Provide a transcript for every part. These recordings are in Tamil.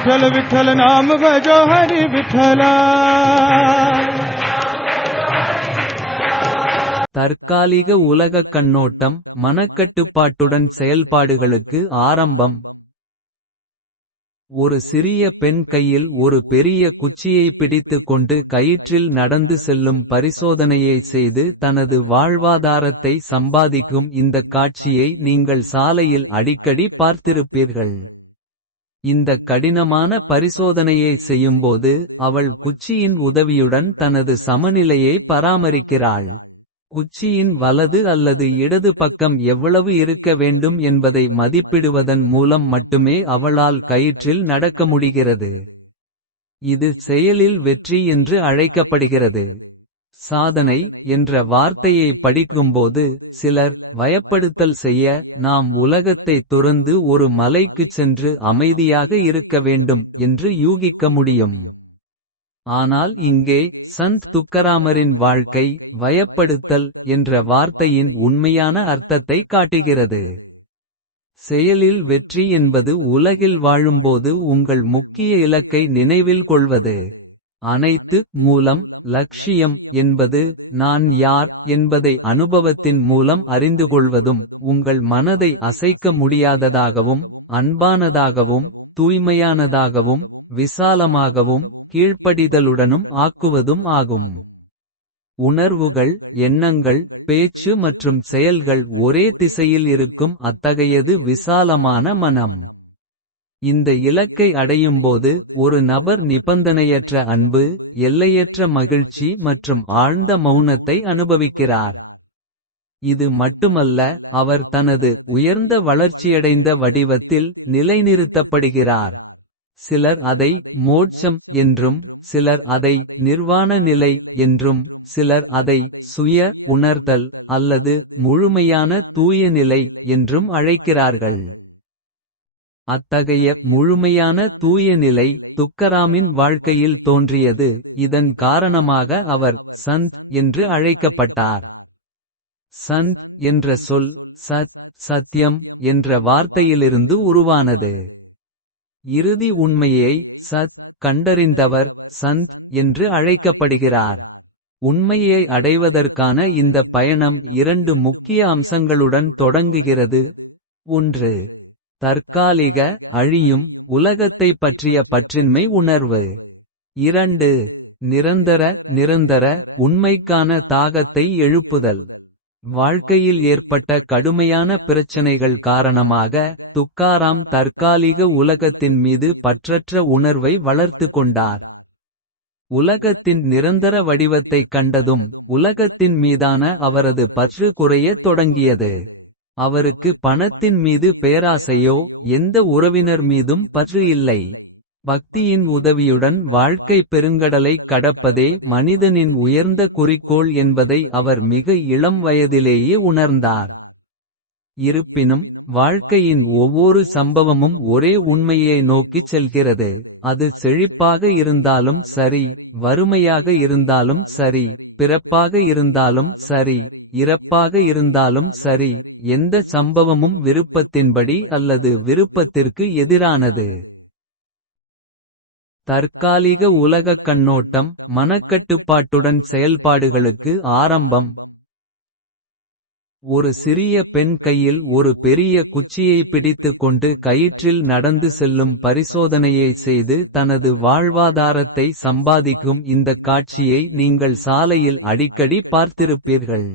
विठ्ठल विठ्ठल नाम भजो हरि विठ्ठला தற்காலிக உலகக் கண்ணோட்டம் மனக்கட்டுப்பாட்டுடன் செயல்பாடுகளுக்கு ஆரம்பம் ஒரு சிறிய பெண் கையில் ஒரு பெரிய குச்சியை பிடித்துக் கொண்டு கயிற்றில் நடந்து செல்லும் பரிசோதனையை செய்து தனது வாழ்வாதாரத்தை சம்பாதிக்கும் இந்தக் காட்சியை நீங்கள் சாலையில் அடிக்கடி பார்த்திருப்பீர்கள். இந்த கடினமான பரிசோதனையை செய்யும்போது அவள் குச்சியின் உதவியுடன் தனது சமநிலையை பராமரிக்கிறாள். குச்சியின் வலது அல்லது இடது பக்கம் எவ்வளவு இருக்க வேண்டும் என்பதை மதிப்பிடுவதன் மூலம் மட்டுமே அவளால் கயிற்றில் நடக்க முடிகிறது. இது செயலில் வெற்றி என்று அழைக்கப்படுகிறது. சாதனை என்ற வார்த்தையை படிக்கும்போது சிலர் வயப்படுத்தல் செய்ய நாம் உலகத்தை துறந்து ஒரு மலைக்குச் சென்று அமைதியாக இருக்க வேண்டும் என்று யூகிக்க முடியும். ஆனால் இங்கே சந்த் துக்கராமரின் வாழ்க்கை வயப்படுத்தல் என்ற வார்த்தையின் உண்மையான அர்த்தத்தை காட்டுகிறது. செயலில் வெற்றி என்பது உலகில் வாழும்போது உங்கள் முக்கிய இலக்கை நினைவில் கொள்வது. அனைத்து மூலம் லட்சியம் என்பது நான் யார் என்பதை அனுபவத்தின் மூலம் அறிந்துகொள்வதும். உங்கள் மனதை அசைக்க முடியாததாகவும் அன்பானதாகவும் தூய்மையானதாகவும் விசாலமாகவும் கீழ்ப்படிதலுடனும் ஆக்குவதும் ஆகும். உணர்வுகள் எண்ணங்கள் பேச்சு மற்றும் செயல்கள் ஒரே திசையில் இருக்கும் அத்தகையது விசாலமான மனம். இந்த இலக்கை அடையும்போது ஒரு நபர் நிபந்தனையற்ற அன்பு எல்லையற்ற மகிழ்ச்சி மற்றும் ஆழ்ந்த மௌனத்தை அனுபவிக்கிறார். இது மட்டுமல்ல அவர் தனது உயர்ந்த வளர்ச்சியடைந்த வடிவத்தில் நிலைநிறுத்தப்படுகிறார். சிலர் அதை மோட்சம் என்றும் சிலர் அதை நிர்வாண நிலை என்றும் சிலர் அதை சுய உணர்தல் அல்லது முழுமையான தூய நிலை என்றும் அழைக்கிறார்கள். அத்தகைய முழுமையான தூய நிலை துக்கராமின் வாழ்க்கையில் தோன்றியது இதன் காரணமாக அவர் சந்த் என்று அழைக்கப்பட்டார். சந்த் என்ற சொல் சத் சத்யம் என்ற வார்த்தையிலிருந்து உருவானது. இறுதி உண்மையை சத் கண்டறிந்தவர் சந்த் என்று அழைக்கப்படுகிறார். உண்மையை அடைவதற்கான இந்த பயணம் இரண்டு முக்கிய அம்சங்களுடன் தொடங்குகிறது. ஒன்று தற்காலிக அழியும் உலகத்தைப் பற்றிய பற்றின்மை உணர்வு. இரண்டு நிரந்தர நிரந்தர உண்மைக்கான தாகத்தை எழுப்புதல். வாழ்க்கையில் ஏற்பட்ட கடுமையான பிரச்சனைகள் காரணமாக துக்காராம் தற்காலிக உலகத்தின் மீது பற்றற்ற உணர்வை வளர்த்து கொண்டார். உலகத்தின் நிரந்தர வடிவத்தைக் கண்டதும் உலகத்தின் மீதான அவரது பற்று குறையத் தொடங்கியது. அவருக்கு பணத்தின் மீது பேராசையோ எந்த உறவினர் மீதும் பற்று இல்லை. பக்தியின் உதவியுடன் வாழ்க்கை பெருங்கடலைக் கடப்பதே மனிதனின் உயர்ந்த குறிக்கோள் என்பதை அவர் மிக இளம் வயதிலேயே உணர்ந்தார். இருப்பினும் வாழ்க்கையின் ஒவ்வொரு சம்பவமும் ஒரே உண்மையை நோக்கிச் செல்கிறது. அது செழிப்பாக இருந்தாலும் சரி வறுமையாக இருந்தாலும் சரி பிறப்பாக இருந்தாலும் சரி இறப்பாக இருந்தாலும் சரி எந்த சம்பவமும் விருப்பத்தின்படி அல்லது விருப்பத்திற்கு எதிரானது. தற்காலிக உலகக் கண்ணோட்டம் மனக்கட்டுப்பாட்டுடன் செயல்பாடுகளுக்கு ஆரம்பம். ஒரு சிறிய பெண் கையில் ஒரு பெரிய குச்சியை பிடித்துக் கொண்டு கயிற்றில் நடந்து செல்லும் பரிசோதனையை செய்து தனது வாழ்வாதாரத்தை சம்பாதிக்கும் இந்தக் காட்சியை நீங்கள் சாலையில் அடிக்கடி பார்த்திருப்பீர்கள்.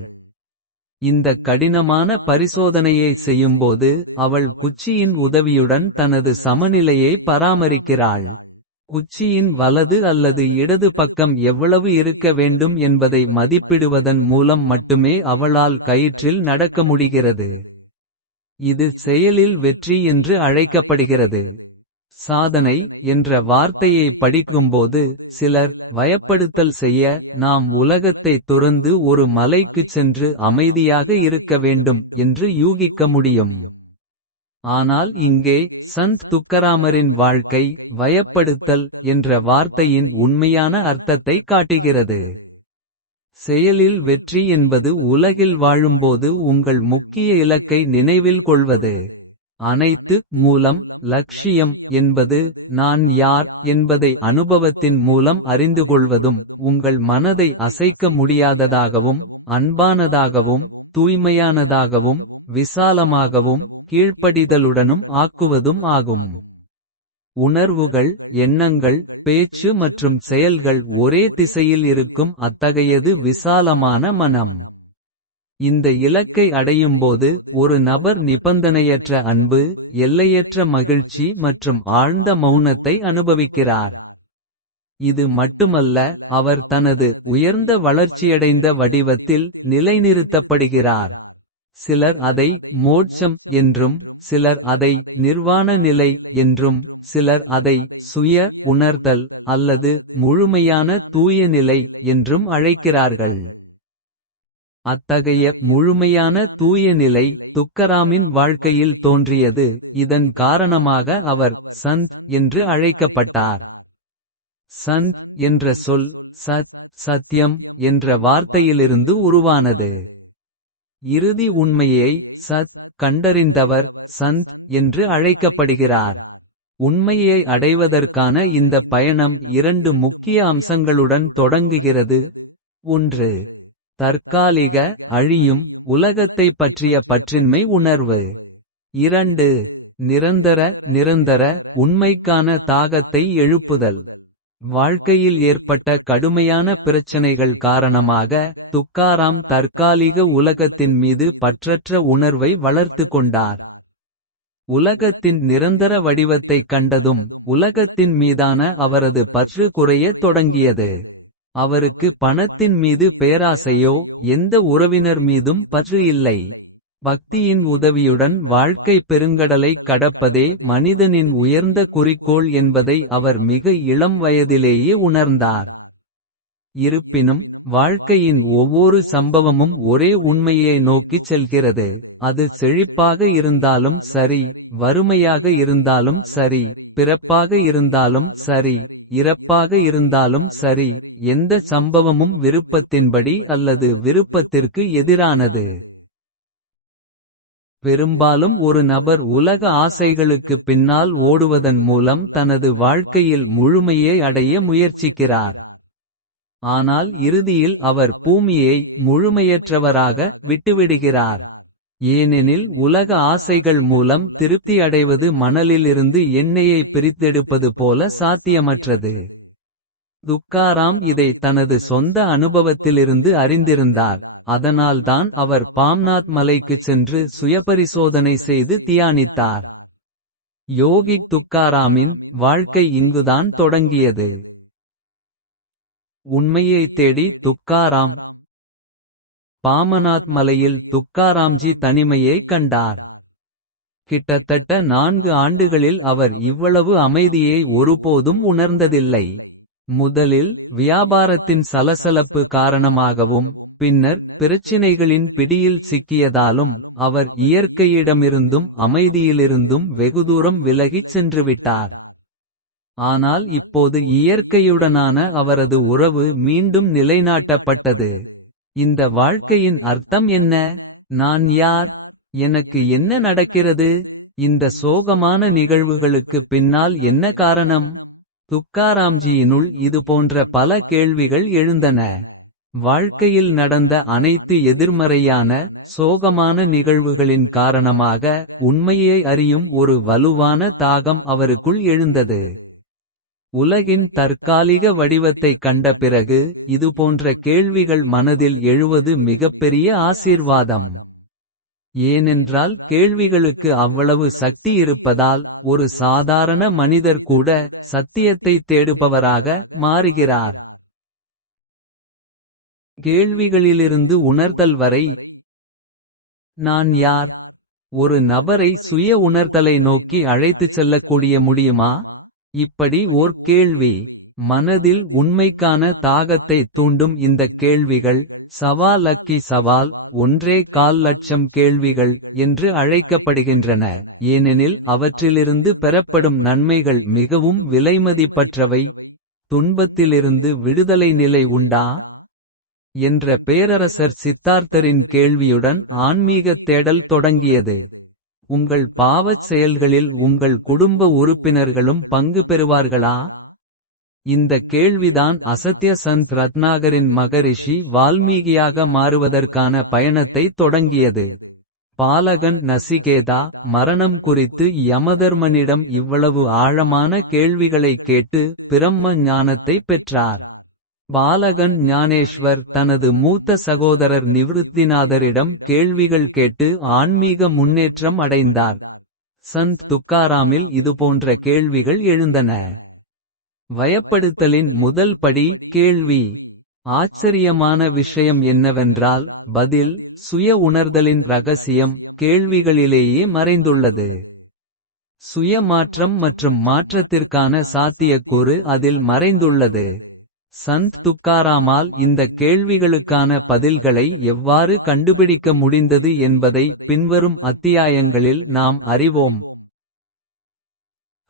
இந்த கடினமான பரிசோதனையை செய்யும்போது அவள் குச்சியின் உதவியுடன் தனது சமநிலையை பராமரிக்கிறாள். உச்சியின் வலது அல்லது இடது பக்கம் எவ்வளவு இருக்க வேண்டும் என்பதை மதிப்பிடுவதன் மூலம் மட்டுமே அவளால் கயிற்றில் நடக்க முடிகிறது. இது செயலில் வெற்றி என்று அழைக்கப்படுகிறது. சாதனை என்ற வார்த்தையை படிக்கும்போது சிலர் வயப்படுத்தல் செய்ய நாம் உலகத்தை துறந்து ஒரு மலைக்குச் சென்று அமைதியாக இருக்க வேண்டும் என்று யூகிக்க முடியும். ஆனால் இங்கே சந்த் துக்கராமரின் வாழ்க்கை வயப்படுத்தல் என்ற வார்த்தையின் உண்மையான அர்த்தத்தை காட்டுகிறது. செயலில் வெற்றி என்பது உலகில் வாழும்போது உங்கள் முக்கிய இலக்கை நினைவில் கொள்வது. அனைத்து மூலம் லட்சியம் என்பது நான் யார் என்பதை அனுபவத்தின் மூலம் அறிந்துகொள்வதும் உங்கள் மனதை அசைக்க முடியாததாகவும் அன்பானதாகவும் தூய்மையானதாகவும் விசாலமாகவும் கீழ்ப்படிதலுடனும் ஆக்குவதும் ஆகும். உணர்வுகள் எண்ணங்கள் பேச்சு மற்றும் செயல்கள் ஒரே திசையில் இருக்கும் அத்தகையது விசாலமான மனம். இந்த இலக்கை அடையும்போது ஒரு நபர் நிபந்தனையற்ற அன்பு எல்லையற்ற மகிழ்ச்சி மற்றும் ஆழ்ந்த மௌனத்தை அனுபவிக்கிறார். இது மட்டுமல்ல அவர் தனது உயர்ந்த வளர்ச்சியடைந்த வடிவத்தில் நிலைநிறுத்தப்படுகிறார். சிலர் அதை மோட்சம் என்றும் சிலர் அதை நிர்வாண நிலை என்றும் சிலர் அதை சுய உணர்தல் அல்லது முழுமையான தூய நிலை என்றும் அழைக்கிறார்கள். அத்தகைய முழுமையான தூய நிலை துக்கராமின் வாழ்க்கையில் தோன்றியது. இதன் காரணமாக அவர் சந்த் என்று அழைக்கப்பட்டார். சந்த் என்ற சொல் சத் சத்யம் என்ற வார்த்தையிலிருந்து உருவானது. இறுதி உண்மையை சத் கண்டறிந்தவர் சந்த் என்று அழைக்கப்படுகிறார். உண்மையை அடைவதற்கான இந்த பயணம் இரண்டு முக்கிய அம்சங்களுடன் தொடங்குகிறது. ஒன்று தற்காலிக அழியும் உலகத்தை பற்றிய பற்றின்மை உணர்வு. இரண்டு நிரந்தர நிரந்தர உண்மைக்கான தாகத்தை எழுப்புதல். வாழ்க்கையில் ஏற்பட்ட கடுமையான பிரச்சனைகள் காரணமாக துக்காராம் தற்காலிக உலகத்தின் மீது பற்றற்ற உணர்வை வளர்த்து கொண்டார். உலகத்தின் நிரந்தர வடிவத்தைக் கண்டதும் உலகத்தின் மீதான அவரது பற்று குறையத் தொடங்கியது. அவருக்கு பணத்தின் மீது பேராசையோ எந்த உறவினர் மீதும் பற்று இல்லை. பக்தியின் உதவியுடன் வாழ்க்கை பெருங்கடலை கடப்பதே மனிதனின் உயர்ந்த குறிக்கோள் என்பதை அவர் மிக இளம் வயதிலேயே உணர்ந்தார். இருப்பினும் வாழ்க்கையின் ஒவ்வொரு சம்பவமும் ஒரே உண்மையை நோக்கிச் செல்கிறது. அது செழிப்பாக இருந்தாலும் சரி வறுமையாக இருந்தாலும் சரி பிறப்பாக இருந்தாலும் சரி இறப்பாக இருந்தாலும் சரி எந்த சம்பவமும் விருப்பத்தின்படி அல்லது விருப்பத்திற்கு எதிரானது. பெரும்பாலும் ஒரு நபர் உலக ஆசைகளுக்கு பின்னால் ஓடுவதன் மூலம் தனது வாழ்க்கையில் முழுமையை அடைய முயற்சிக்கிறார். ஆனால் இறுதியில் அவர் பூமியை முழுமையற்றவராக விட்டுவிடுகிறார். ஏனெனில் உலக ஆசைகள் மூலம் திருப்தி அடைவது மணலிலிருந்து எண்ணெயை பிரித்தெடுப்பது போல சாத்தியமற்றது. துக்காராம் இதை தனது சொந்த அனுபவத்திலிருந்து அறிந்திருந்தார். அதனால்தான் அவர் பாம்நாத் மலைக்குச் சென்று சுயபரிசோதனை செய்து தியானித்தார். யோகிக் துக்காராமின் வாழ்க்கை இங்குதான் தொடங்கியது. உண்மையைத் தேடி துக்காராம் பாமநாத் மலையில் துக்காராம்ஜி தனிமையை கண்டார். கிட்டத்தட்ட நான்கு ஆண்டுகளில் அவர் இவ்வளவு அமைதியை ஒருபோதும் உணர்ந்ததில்லை. முதலில் வியாபாரத்தின் சலசலப்பு காரணமாகவும் பின்னர் பிரச்சினைகளின் பிடியில் சிக்கியதாலும் அவர் இயற்கையிடமிருந்தும் அமைதியிலிருந்தும் வெகுதூரம் விலகிச் சென்றுவிட்டார். ஆனால் இப்போது இயற்கையுடனான அவரது உறவு மீண்டும் நிலைநாட்டப்பட்டது. இந்த வாழ்க்கையின் அர்த்தம் என்ன? நான் யார்? எனக்கு என்ன நடக்கிறது? இந்த சோகமான நிகழ்வுகளுக்கு பின்னால் என்ன காரணம்? துக்காராம்ஜியினுள் இது போன்ற பல கேள்விகள் எழுந்தன. வாழ்க்கையில் நடந்த அனைத்து எதிர்மறையான சோகமான நிகழ்வுகளின் காரணமாக உண்மையை அறியும் ஒரு வலுவான தாகம் அவருக்குள் எழுந்தது. உலகின் தற்காலிக வடிவத்தைக் கண்ட பிறகு இதுபோன்ற கேள்விகள் மனதில் எழுவது மிகப்பெரிய ஆசீர்வாதம். ஏனென்றால் கேள்விகளுக்கு அவ்வளவு சக்தி இருப்பதால் ஒரு சாதாரண மனிதர் கூட சத்தியத்தை தேடுபவராக மாறுகிறார். கேள்விகளிலிருந்து உணர்தல் வரை நான் யார்? ஒரு நபரை சுய உணர்தலை நோக்கி அழைத்துச் செல்லக்கூடிய முடியுமா? இப்படி ஓர் கேள்வி. மனதில் உண்மைக்கான தாகத்தை தூண்டும் இந்த கேள்விகள். சவாலக்கி சவால் ஒன்றே கால் லட்சம் கேள்விகள் என்று அழைக்கப்படுகின்றன. ஏனெனில் அவற்றிலிருந்து பெறப்படும் நன்மைகள் மிகவும் விலைமதிப்பற்றவை. துன்பத்திலிருந்து விடுதலை நிலை உண்டா? என்ற பேரரசர் சித்தார்த்தரின் கேள்வியுடன் ஆன்மீகத் தேடல் தொடங்கியது. உங்கள் பாவச் செயல்களில் உங்கள் குடும்ப உறுப்பினர்களும் பங்கு பெறுவார்களா? இந்த கேள்விதான் அசத்ய சந்த் ரத்னாகரின் மகரிஷி வால்மீகியாக மாறுவதற்கான பயணத்தை தொடங்கியது. பாலகன் நசிகேதா மரணம் குறித்து யமதர்மனிடம் இவ்வளவு ஆழமான கேள்விகளைக் கேட்டு பிரம்ம ஞானத்தைப் பெற்றார். பாலகன் ஞானேஸ்வர் தனது மூத்த சகோதரர் நிவிருத்திநாதரிடம் கேள்விகள் கேட்டு ஆன்மீக முன்னேற்றம் அடைந்தார். சந்த் துக்காராமில் இதுபோன்ற கேள்விகள் எழுந்தன. வயப்படுத்தலின் முதல் படி கேள்வி. ஆச்சரியமான விஷயம் என்னவென்றால் பதில் சுய உணர்தலின் ரகசியம் கேள்விகளிலேயே மறைந்துள்ளது. சுய மாற்றம் மற்றும் மாற்றத்திற்கான சாத்தியக்கூறு அதில் மறைந்துள்ளது. சந்த் துக்காராமால் இந்த கேள்விகளுக்கான பதில்களை எவ்வாறு கண்டுபிடிக்க முடிந்தது என்பதை பின்வரும் அத்தியாயங்களில் நாம் அறிவோம்.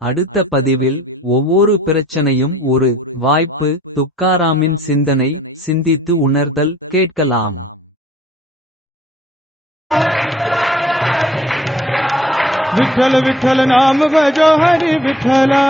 அடுத்த பதிவில் ஒவ்வொரு பிரச்சனையும் ஒரு வாய்ப்பு துக்காராமின் சிந்தனை சிந்தித்து உணர்தல் கேட்கலாம். விட்டல விட்டல நாம பஜோ ஹரி விட்டலா